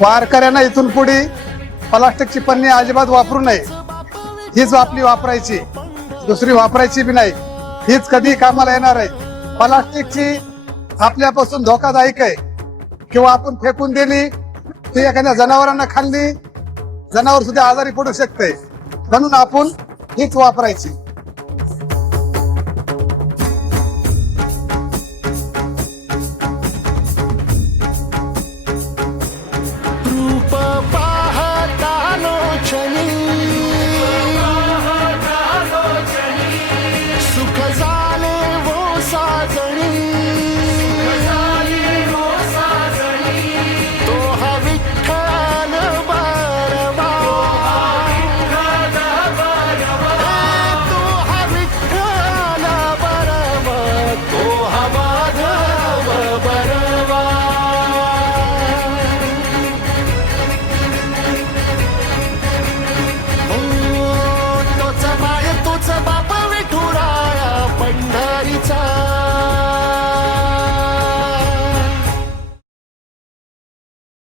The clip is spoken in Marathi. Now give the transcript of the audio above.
वारकऱ्यांना इथून पुढे प्लास्टिकची पन्नी अजिबात वापरू नये. हीच आपली वापरायची, दुसरी वापरायची बी नाही. हीच कधी कामाला येणार आहे. प्लास्टिकची आपल्यापासून धोकादायक आहे, किंवा आपण फेकून दिली ती एखाद्या जनावरांना खाल्ली, जनावर सुद्धा आजारी पडू शकते. म्हणून आपण हीच वापरायची.